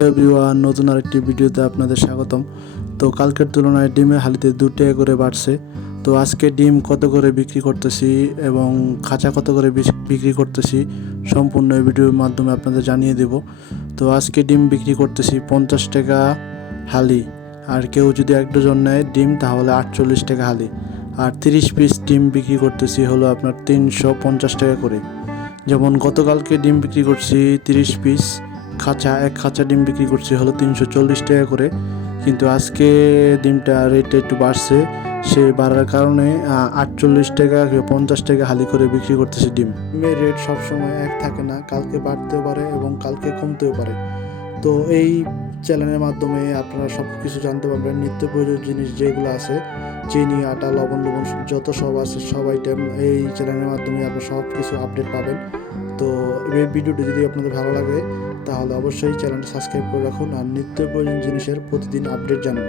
Everyone নতুন আরেকটি ভিডিওতে আপনাদের স্বাগতম। তো কালকের তুলনায় ডিমের হালিতে দু টাকা করে বাড়ছে। তো আজকে ডিম কত করে বিক্রি করতেছি এবং খাঁচা কত করে বিক্রি করতেছি সম্পূর্ণ এই ভিডিওর মাধ্যমে আপনাদের জানিয়ে দেব। তো আজকে ডিম বিক্রি করতেছি পঞ্চাশ টাকা হালি। আর কেউ যদি এক ডজন নেয় ডিম, তাহলে আটচল্লিশ টাকা হালি। আর তিরিশ পিস ডিম বিক্রি করতেছি হলো আপনার তিনশো পঞ্চাশ টাকা করে। যেমন গতকালকে ডিম বিক্রি করছি তিরিশ পিস। খাঁচা, এক খাঁচা ডিম বিক্রি করছি হলো তিনশো চল্লিশ টাকা করে। কিন্তু আজকে ডিমটা রেট একটু বাড়ছে, সে বাড়ার কারণে আটচল্লিশ টাকা পঞ্চাশ টাকা হালি করে বিক্রি করতেছে ডিম। ডিমের রেট সবসময় এক থাকে না, কালকে বাড়তেও পারে এবং কালকে কমতেও পারে। তো এই চ্যানেলের মাধ্যমে আপনারা সব কিছু জানতে পারবেন, নিত্য প্রয়োজনীয় জিনিস যেগুলো আছে, চিনি, আটা লবণ লবণ যত সব আছে, সব আইটেম এই চ্যানেলের মাধ্যমে আপনারা সব কিছু আপডেট পাবেন। তো এই ভিডিওটি যদি আপনাদের ভালো লাগে, তাহলে অবশ্যই চ্যানেলটি সাবস্ক্রাইব করে রাখুন আর নিত্য প্রয়োজনীয় জিনিসের প্রতিদিন আপডেট জানুন।